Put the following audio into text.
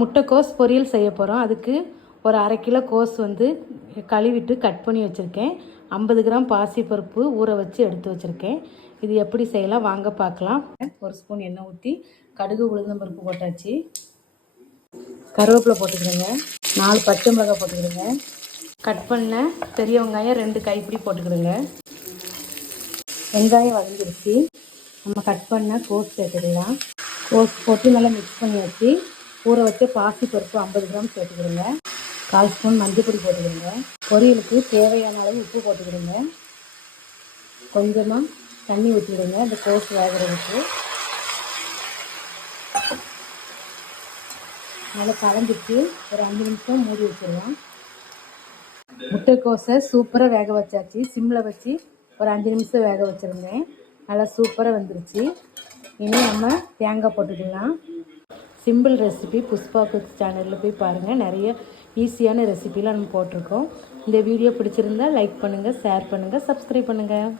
முட்டைக்கோஸ் பொரியல் செய்ய போகிறோம். அதுக்கு ஒரு 1/2 கிலோ கோஸ் வந்து கழுவிட்டு கட் பண்ணி வச்சுருக்கேன். 50 கிராம் பாசிப்பருப்பு ஊற வச்சு எடுத்து வச்சுருக்கேன். இது எப்படி செய்யலாம் வாங்க பார்க்கலாம். 1 ஸ்பூன் எண்ணெய் ஊற்றி கடுகு உளுந்தம்பருப்பு போட்டாச்சு. கருவேப்பிலை போட்டுக்கிடுங்க. 4 பச்சை மிளகாய் போட்டுக்கிடுங்க. கட் பண்ண பெரிய வெங்காயம் 2 கைப்பிடி போட்டுக்கிடுங்க. வெங்காயம் வதங்கிடுச்சு. நம்ம கட் பண்ண கோஸ் சேர்த்துக்கலாம். கோஸ் போட்டு நல்லா மிக்ஸ் பண்ணி வச்சு ஊற வச்ச பாசிப்பருப்பு 50 கிராம் சேர்த்துக்கிடுங்க. 1/4 ஸ்பூன் மஞ்சள் பொடி போட்டுக்கிடுங்க. பொரியலுக்கு தேவையான அளவு உப்பு போட்டுக்கிடுங்க. கொஞ்சமாக தண்ணி ஊற்றிடுங்க இந்த கோஸ் வேகிறதுக்கு. நல்லா கலந்துட்டு ஒரு 5 நிமிஷம் மூடி வச்சிடலாம். முட்டைக்கோஸை சூப்பராக வேக வச்சாச்சு. சிம்மில் வச்சு ஒரு 5 நிமிஷம் வேக வச்சுருந்தேன். நல்லா சூப்பராக வந்துருச்சு. இனி நம்ம தேங்காய் போட்டுக்கலாம். சிம்பிள் ரெசிபி புஷ்பா குக்ஸ் சேனலில் போய் பாருங்கள். நிறைய ஈஸியான ரெசிபிலாம் நம்ம போட்டிருக்கோம். இந்த வீடியோ பிடிச்சிருந்தா லைக் பண்ணுங்கள், ஷேர் பண்ணுங்கள், சப்ஸ்கிரைப் பண்ணுங்கள்.